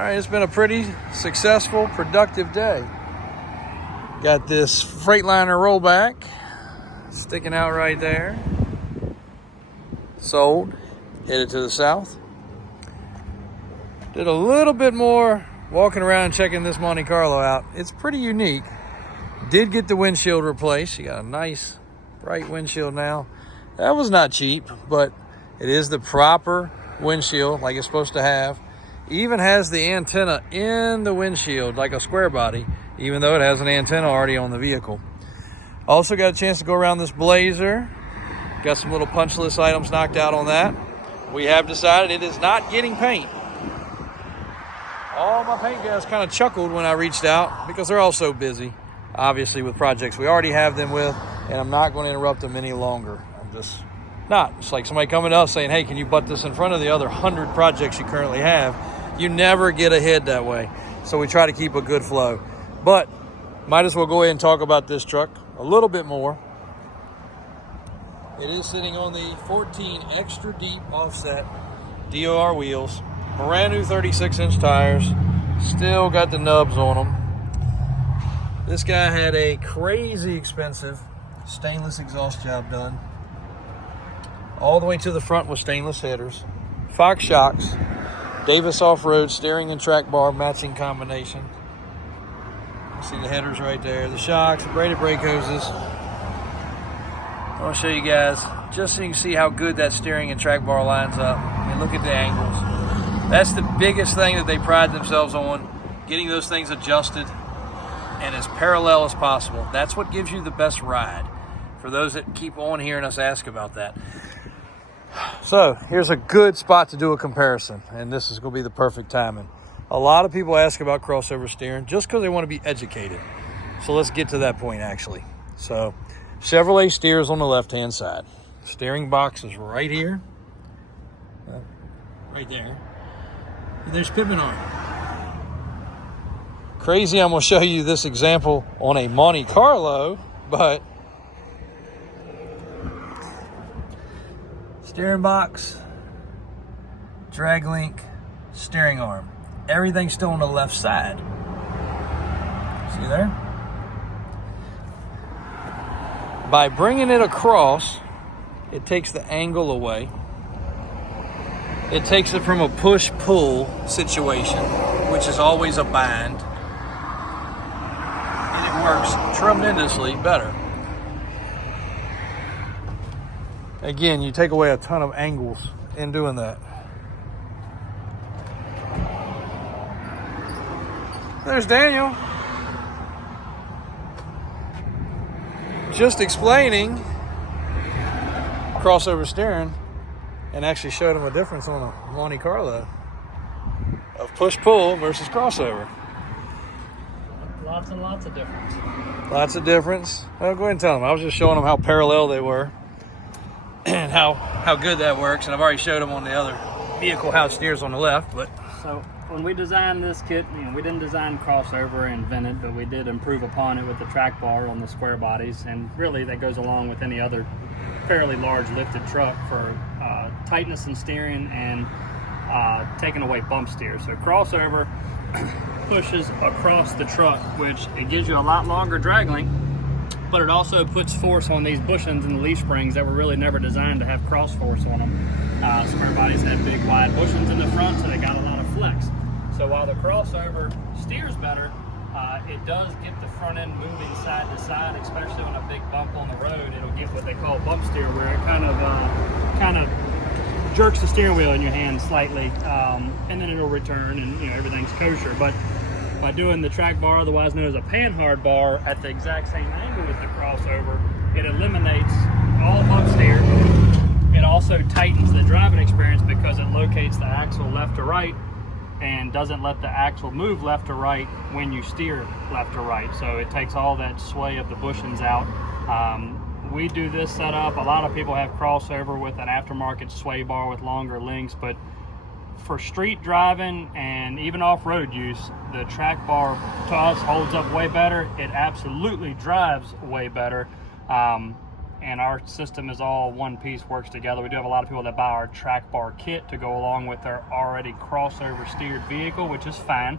right, it's been a pretty successful, productive day. Got this Freightliner Rollback sticking out right there. Sold, headed to the south. Did a little bit more walking around checking this Monte Carlo out. It's pretty unique. Did get the windshield replaced. You got a nice bright windshield now. That was not cheap, but it is the proper windshield like it's supposed to have. Even has the antenna in the windshield like a square body, even though it has an antenna already on the vehicle. Also got a chance to go around this Blazer. Got some little punch list items knocked out on that. We have decided it is not getting paint. All my paint guys kind of chuckled when I reached out because they're all so busy, obviously, with projects we already have them with, and I'm not going to interrupt them any longer. I'm just not. It's like somebody coming to us saying, hey, can you butt this in front of the other 100 projects you currently have? You never get ahead that way. So we try to keep a good flow. But might as well go ahead and talk about this truck a little bit more. It is sitting on the 14 extra deep offset DOR wheels. Brand new 36-inch tires. Still got the nubs on them. This guy had a crazy expensive stainless exhaust job done. All the way to the front with stainless headers. Fox shocks. Davis off-road steering and track bar matching combination. See the headers right there. The shocks, braided brake hoses. I want to show you guys just so you can see how good that steering and track bar lines up. I mean, look at the angles. That's the biggest thing that they pride themselves on, getting those things adjusted and as parallel as possible. That's what gives you the best ride, for those that keep on hearing us ask about that. So here's a good spot to do a comparison, and this is going to be the perfect timing. A lot of people ask about crossover steering just because they want to be educated. So let's get to that point, actually. So Chevrolet steers on the left-hand side. Steering box is right here. Right there. And there's pivot arm. Crazy, I'm going to show you this example on a Monte Carlo, but steering box, drag link, steering arm. Everything's still on the left side. See there? By bringing it across, it takes the angle away. It takes it from a push-pull situation, which is always a bind. And it works tremendously better. Again, you take away a ton of angles in doing that. There's Daniel. Just explaining crossover steering, and actually showed him a difference on a Monte Carlo of push-pull versus crossover. Lots and lots of difference. Lots of difference. Well, go ahead and tell them. I was just showing them how parallel they were and how good that works. And I've already showed them on the other vehicle how it steers on the left. But so when we designed this kit, we didn't design crossover and invent it, but we did improve upon it with the track bar on the square bodies. And really that goes along with any other fairly large lifted truck for tightness in steering and taking away bump steer. So crossover pushes across the truck, which it gives you a lot longer drag length, but it also puts force on these bushings and the leaf springs that were really never designed to have cross force on them. Square bodies have big wide bushings in the front, so they got a lot of flex. So while the crossover steers better, it does get the front end moving side to side, especially on a big bump on the road. It'll get what they call bump steer, where it kind of jerks the steering wheel in your hand slightly, and then it'll return, and everything's kosher. But by doing the track bar, otherwise known as a panhard bar, at the exact same angle with the crossover, it eliminates all bump steer. It also tightens the driving experience because it locates the axle left to right and doesn't let the axle move left to right when you steer left to right. So it takes all that sway of the bushings out. We do this setup. A lot of people have crossover with an aftermarket sway bar with longer links, but for street driving and even off-road use, the track bar to us holds up way better. It absolutely drives way better. and our system is all one piece, works together. We do have a lot of people that buy our track bar kit to go along with their already crossover steered vehicle, which is fine.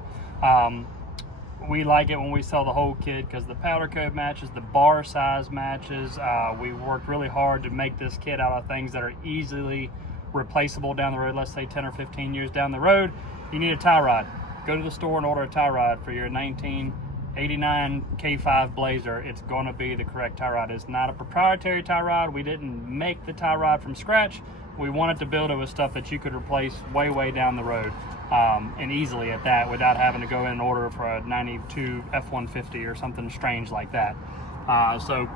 We like it when we sell the whole kit because the powder coat matches, the bar size matches. We worked really hard to make this kit out of things that are easily replaceable down the road. Let's say 10 or 15 years down the road, you need a tie rod. Go to the store and order a tie rod for your 1989 K5 Blazer. It's going to be the correct tie rod. It's not a proprietary tie rod. We didn't make the tie rod from scratch. We wanted to build it with stuff that you could replace way down the road, and easily at that, without having to go in and order for a 92 F-150 or something strange like that. So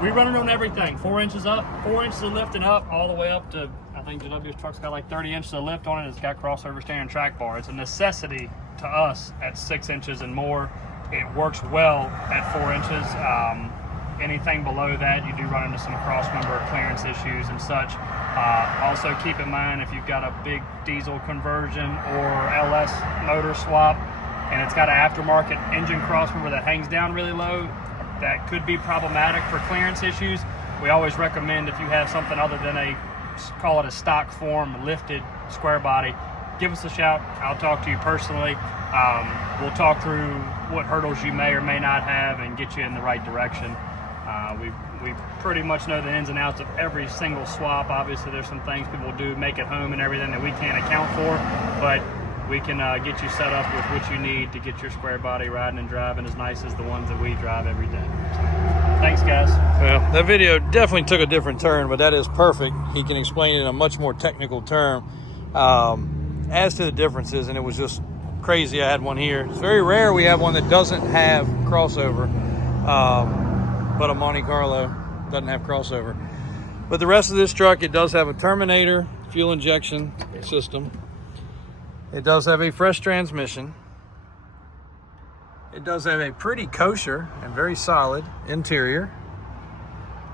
we run it on everything. 4 inches up, 4 inches of lifting up, all the way up to, I think the W's truck's got like 30 inches of lift on it. It's got crossover steering track bar. It's a necessity to us at 6 inches and more. It works well at 4 inches. Anything below that, you do run into some cross member clearance issues and such. Also keep in mind, if you've got a big diesel conversion or LS motor swap and it's got an aftermarket engine cross member that hangs down really low, that could be problematic for clearance issues. We always recommend, if you have something other than a, call it a stock form lifted square body, give us a shout. I'll talk to you personally. We'll talk through what hurdles you may or may not have and get you in the right direction. We pretty much know the ins and outs of every single swap. Obviously, there's some things people do make at home and everything that we can't account for, but we can get you set up with what you need to get your square body riding and driving as nice as the ones that we drive every day. Thanks, guys. Well, that video definitely took a different turn, but that is perfect. He can explain it in a much more technical term as to the differences, and it was just crazy. I had one here. It's very rare we have one that doesn't have crossover, but a Monte Carlo doesn't have crossover. But the rest of this truck, it does have a Terminator fuel injection system. It does have a fresh transmission. It does have a pretty kosher and very solid interior.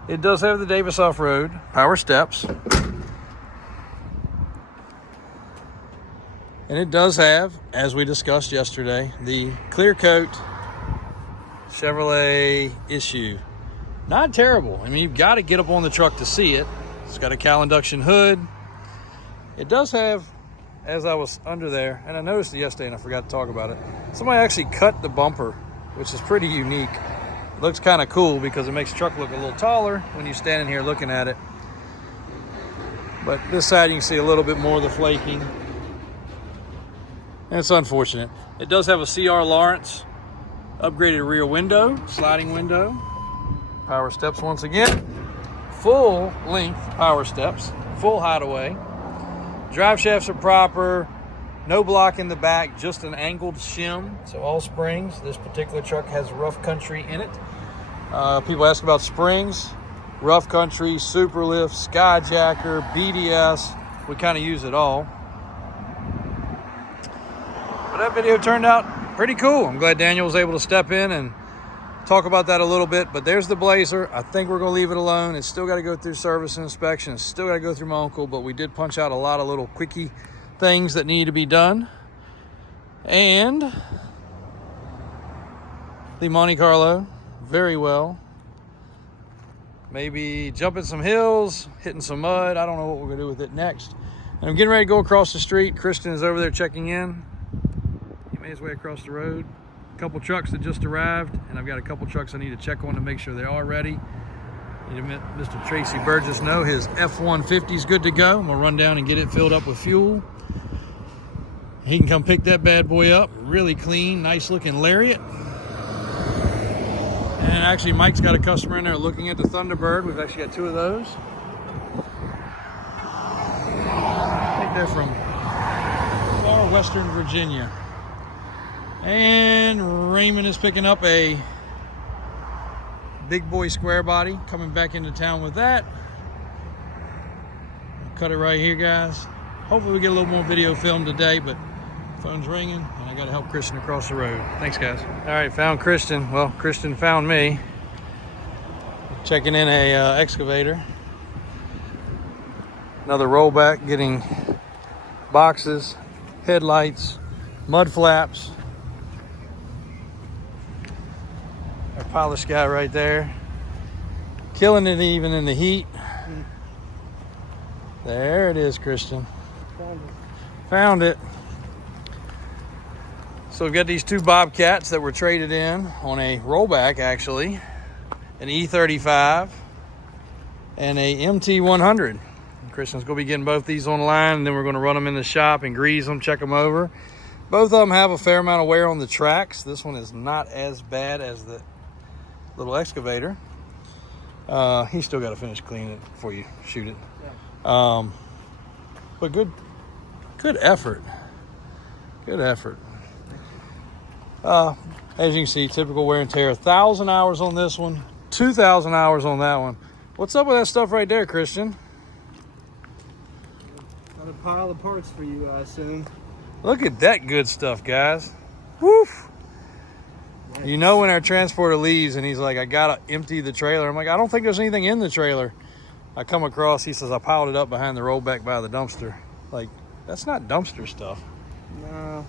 It does have the Davis off-road power steps. And it does have, as we discussed yesterday, the clear coat Chevrolet issue. Not terrible. I mean, you've got to get up on the truck to see it. It's got a cowl induction hood. It does have, as I was under there, and I noticed it yesterday and I forgot to talk about it, somebody actually cut the bumper, which is pretty unique. It looks kind of cool because it makes the truck look a little taller when you're standing here looking at it. But this side you can see a little bit more of the flaking. And it's unfortunate. It does have a CR Lawrence upgraded rear window, sliding window, power steps once again, full length power steps, full hideaway. Drive shafts are proper, no block in the back, just an angled shim, so all springs. This particular truck has rough country in it. People ask about springs, rough country, super lift, skyjacker, BDS. We kind of use it all. But that video turned out pretty cool. I'm glad Daniel was able to step in and talk about that a little bit. But there's the Blazer. I think we're going to leave it alone. It's still got to go through service and inspection. It's still got to go through my uncle, but we did punch out a lot of little quickie things that need to be done. And the Monte Carlo, very well. Maybe jumping some hills, hitting some mud. I don't know what we're going to do with it next. And I'm getting ready to go across the street. Christian is over there checking in. He made his way across the road. A couple trucks that just arrived, and I've got a couple trucks I need to check on to make sure they are ready. Need to let Mr. Tracy Burgess know his F-150 is good to go. I'm gonna run down and get it filled up with fuel. He can come pick that bad boy up. Really clean, nice looking Lariat. And actually Mike's got a customer in there looking at the Thunderbird. We've actually got two of those. I think they're from far Western Virginia. And Raymond is picking up a big boy square body, coming back into town with that. I'll cut it right here, guys. Hopefully we get a little more video filmed today, but phone's ringing and I got to help Christian across the road. Thanks, guys. All right, found Christian. Well, Christian found me. Checking in a excavator. Another rollback, getting boxes, headlights, mud flaps. Our polished guy right there. Killing it even in the heat. There it is, Christian. Found it. So we've got these two Bobcats that were traded in on a rollback, actually. An E35 and a MT100. Christian's going to be getting both these online, and then we're going to run them in the shop and grease them, check them over. Both of them have a fair amount of wear on the tracks. This one is not as bad as the little excavator. He's still got to finish cleaning it before you shoot it. Yeah. But good effort. Good effort. As you can see, typical wear and tear. 1,000 hours on this one, 2,000 hours on that one. What's up with that stuff right there, Christian? Got a pile of parts for you, I assume. Look at that good stuff, guys. Woof. Nice. You know when our transporter leaves and he's like, I gotta empty the trailer. I'm like, I don't think there's anything in the trailer. I come across, he says, I piled it up behind the rollback by the dumpster. Like, that's not dumpster stuff. No.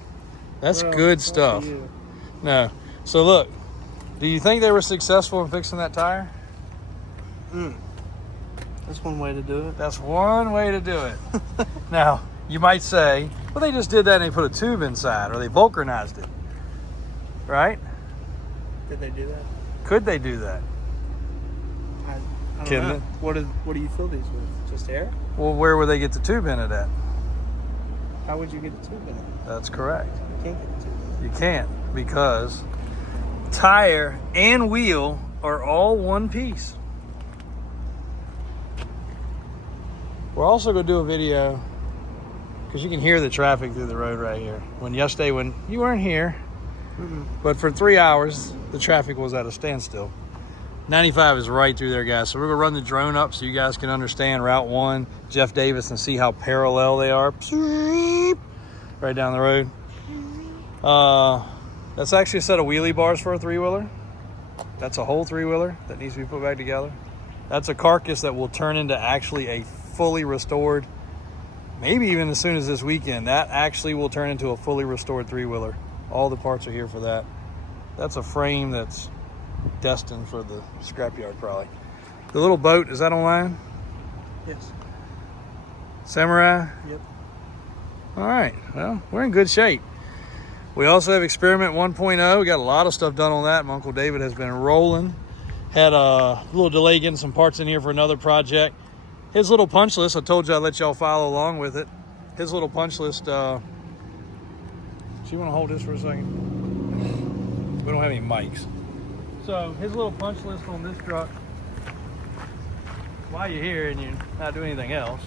That's good stuff. No. So look, do you think they were successful in fixing that tire? That's one way to do it. That's one way to do it. Now, you might say, well, they just did that and they put a tube inside, or they vulcanized it, right? Did they do that? Could they do that? I don't know. What do you fill these with? Just air? Well, where would they get the tube in it at? How would you get the tube in it? That's correct. You can't get the tube in it. You can't, because tire and wheel are all one piece. We're also going to do a video, because you can hear the traffic through the road right here. When you weren't here, but for 3 hours, the traffic was at a standstill. 95 is right through there, guys. So we're going to run the drone up so you guys can understand Route 1, Jeff Davis, and see how parallel they are. Right down the road. That's actually a set of wheelie bars for a three-wheeler. That's a whole three-wheeler that needs to be put back together. That's a carcass that will turn into actually a fully restored, maybe even as soon as this weekend, that actually will turn into a fully restored three-wheeler. All the parts are here for that. That's a frame that's destined for the scrapyard probably. The little boat, is that online? Yes. Samurai? Yep. All right, well, we're in good shape. We also have Experiment 1.0. We got a lot of stuff done on that. My Uncle David has been rolling. Had a little delay getting some parts in here for another project. His little punch list, I told you I'd let y'all follow along with it. His little punch list, so you want to hold this for a second? We don't have any mics. So his little punch list on this truck, while you're here and you're not doing anything else,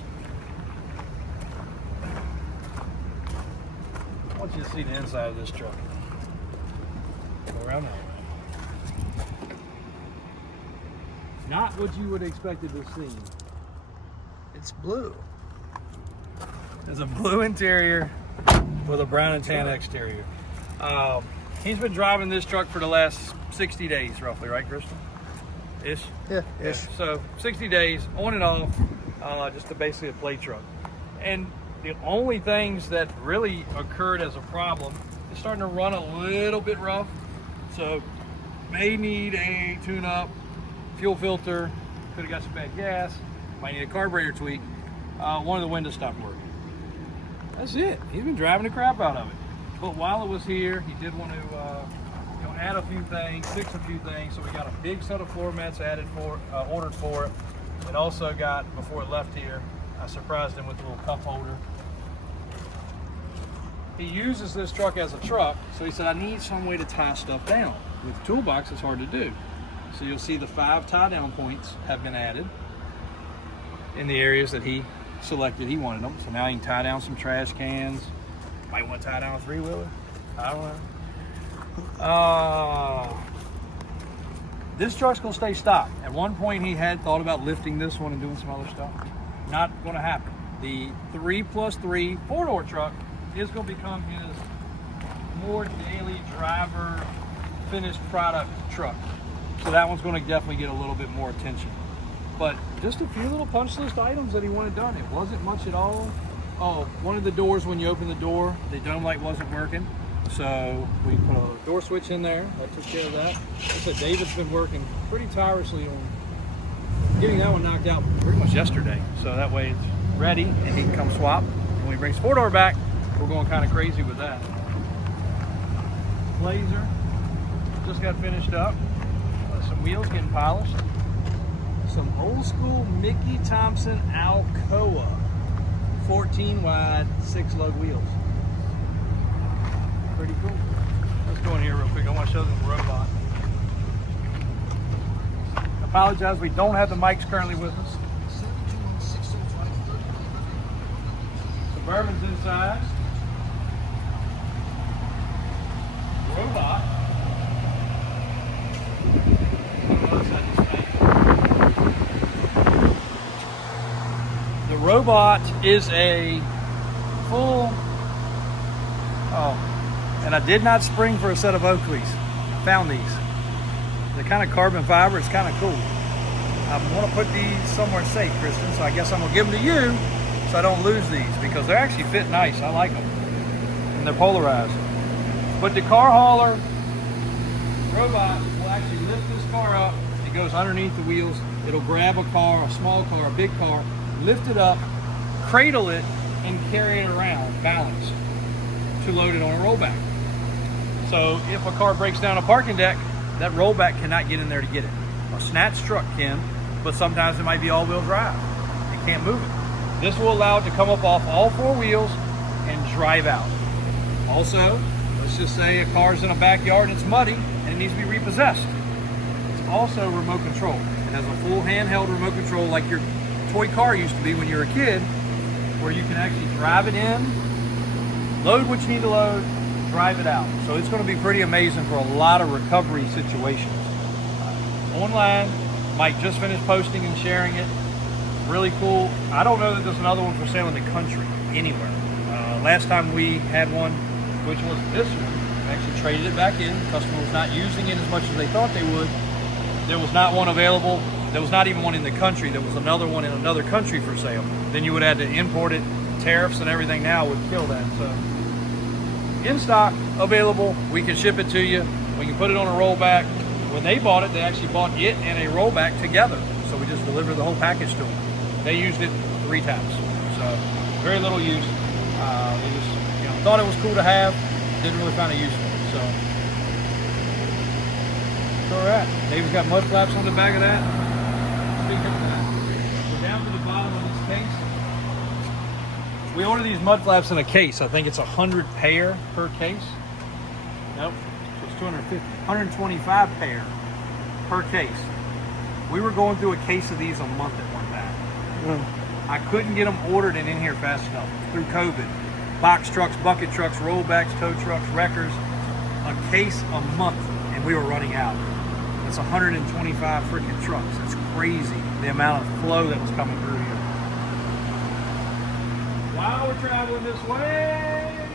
I want you to see the inside of this truck. Go around that way. Not what you would expect to see. It's blue. There's a blue interior with a brown and tan exterior. He's been driving this truck for the last 60 days, roughly, right, Kristen? Ish? Yeah. Ish. So 60 days, on and off, just basically a play truck. And the only things that really occurred as a problem is starting to run a little bit rough. So may need a tune-up, fuel filter, could have got some bad gas, might need a carburetor tweak. One of the windows stopped working. That's it. He's been driving the crap out of it. But while it was here, he did want to add a few things, fix a few things. So we got a big set of floor mats ordered for it. And also got, before it left here, I surprised him with a little cup holder. He uses this truck as a truck, so he said, I need some way to tie stuff down. With the toolbox, it's hard to do. So you'll see the 5 tie-down points have been added in the areas that he selected. He wanted them. So now you can tie down some trash cans. Might want to tie down a three-wheeler. I don't know. This truck's going to stay stock. At one point, he had thought about lifting this one and doing some other stuff. Not going to happen. The 3+3 4-door truck is going to become his more daily driver finished product truck. So that one's going to definitely get a little bit more attention. But just a few little punch list items that he wanted done. It wasn't much at all. Oh, one of the doors, when you open the door, the dome light wasn't working. So we put a door switch in there. That took care of that. Like I said, David's been working pretty tirelessly on getting that one knocked out pretty much yesterday. So that way it's ready and he can come swap. When he brings 4-door back, we're going kind of crazy with that. Blazer just got finished up. Some wheels getting polished. Some old school Mickey Thompson Alcoa 14 wide 6 lug wheels. Pretty cool. Let's go in here real quick. I want to show them the robot. Apologize, we don't have the mics currently with us. Suburban's inside. Robot. The robot is a full, and I did not spring for a set of Oakleys. I found these. They're kind of carbon fiber, it's kind of cool. I want to put these somewhere safe, Kristen, so I guess I'm going to give them to you so I don't lose these because they're actually fit nice. I like them. And they're polarized. But the car hauler robot will actually lift this car up. It goes underneath the wheels. It'll grab a car, a small car, a big car, lift it up, cradle it, and carry it around, balanced, to load it on a rollback. So if a car breaks down a parking deck, that rollback cannot get in there to get it. A snatch truck can, but sometimes it might be all-wheel drive. It can't move it. This will allow it to come up off all 4 wheels and drive out. Also, let's just say a car's in a backyard and it's muddy and it needs to be repossessed. It's also remote control. It has a full handheld remote control like your toy car used to be when you were a kid, where you can actually drive it in, load what you need to load, drive it out. So it's going to be pretty amazing for a lot of recovery situations. Online, Mike just finished posting and sharing it. Really cool. I don't know that there's another one for sale in the country anywhere. Last time we had one, which was this one, we actually traded it back in. The customer was not using it as much as they thought they would. There was not one available. There was not even one in the country. There was another one in another country for sale. Then you would have to import it. Tariffs and everything now would kill that. So in stock, available. We can ship it to you. We can put it on a rollback. When they bought it, they actually bought it and a rollback together. So we just delivered the whole package to them. They used it 3 times. So very little use. They just thought it was cool to have. Didn't really find a use for it. So that's all right. David's got mud flaps on the back of that. Speaking of that, we're down to the bottom of this case. We order these mud flaps in a case. I think it's 100 pair per case. Nope, so it's 250, 125 pair per case. We were going through a case of these a month at one time. I couldn't get them ordered and in here fast enough through COVID. Box trucks, bucket trucks, rollbacks, tow trucks, wreckers, a case a month, and we were running out. That's 125 freaking trucks. That's crazy, the amount of flow that was coming through here. While we're traveling this way,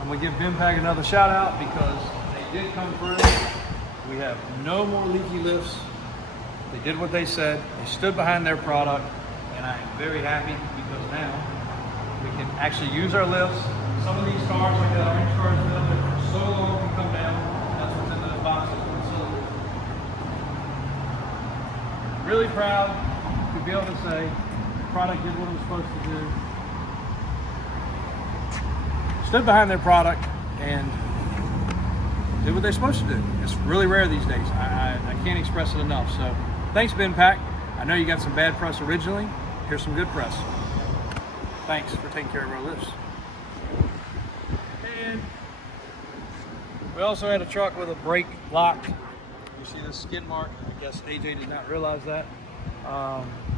I'm gonna give BIMPAC another shout out because they did come through. We have no more leaky lifts. They did what they said. They stood behind their product, and I am very happy because now we can actually use our lifts. Some of these cars, like that orange cars, for so long can come down. That's what's in those boxes. Really proud to be able to say the product did what it was supposed to do. Stood behind their product and did what they're supposed to do. It's really rare these days. I can't express it enough. So thanks, BIMPAC. I know you got some bad press originally. Here's some good press. Thanks for taking care of our lifts. And we also had a truck with a brake locked. You see this skid mark. I guess AJ did not realize that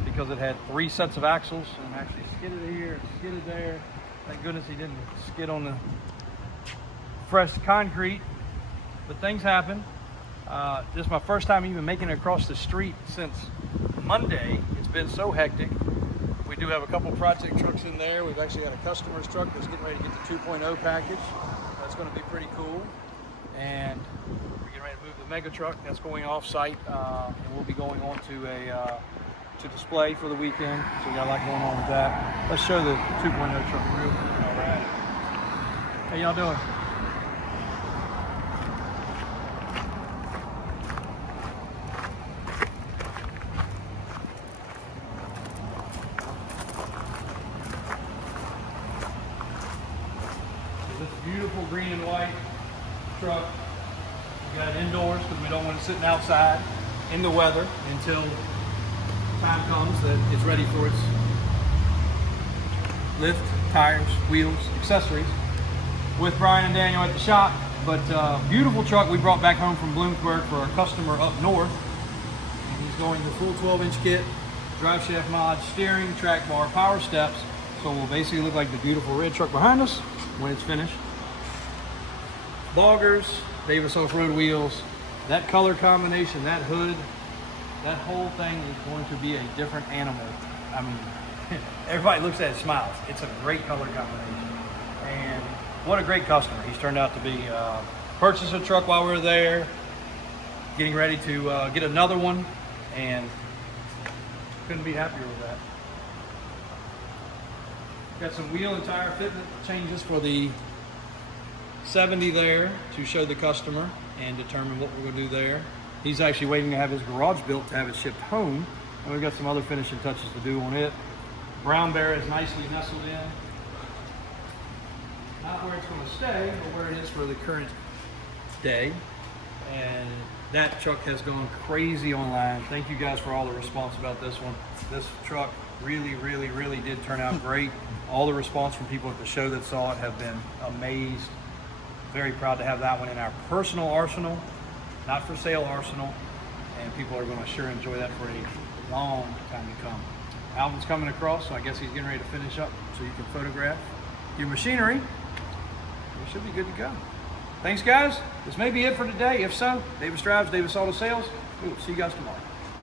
because it had 3 sets of axles and actually skidded here, skidded there. Thank goodness he didn't skid on the fresh concrete, but things happen. This is my first time even making it across the street since Monday. It's been so hectic. We do have a couple project trucks in there. We've actually got a customer's truck that's getting ready to get the 2.0 package. That's going to be pretty cool. And we're getting ready to move the mega truck. That's going off site, and we'll be going on to a to display for the weekend. So we got a lot going on with that. Let's show the 2.0 truck real quick. All right. How y'all doing? This beautiful green and white truck. We got it indoors because we don't want it sitting outside in the weather until time comes that it's ready for its lift, tires, wheels, accessories with Brian and Daniel at the shop. But beautiful truck we brought back home from Bloomsburg for our customer up north. And he's going the full 12-inch kit, drive shaft mod, steering, track bar, power steps. So it will basically look like the beautiful red truck behind us when it's finished. Boggers, Davis off-road wheels, that color combination, that hood, that whole thing is going to be a different animal. I mean, everybody looks at it and smiles. It's a great color combination. And what a great customer he's turned out to be. Purchased a truck while we were there, getting ready to get another one, and couldn't be happier with that. Got some wheel and tire fitment changes for the 70 there to show the customer and determine what we're going to do there. He's actually waiting to have his garage built to have it shipped home. And we've got some other finishing touches to do on it. Brown bear is nicely nestled in. Not where it's going to stay, but where it is for the current day. And that truck has gone crazy online. Thank you guys for all the response about this one. This truck really, really, really did turn out great. All the response from people at the show that saw it have been amazed. Very proud to have that one in our personal arsenal, not for sale arsenal, and people are going to sure enjoy that for a long time to come. Alvin's coming across, so I guess he's getting ready to finish up so you can photograph your machinery. We should be good to go. Thanks, guys. This may be it for today. If so, Davis Drives, Davis Auto Sales. We'll see you guys tomorrow.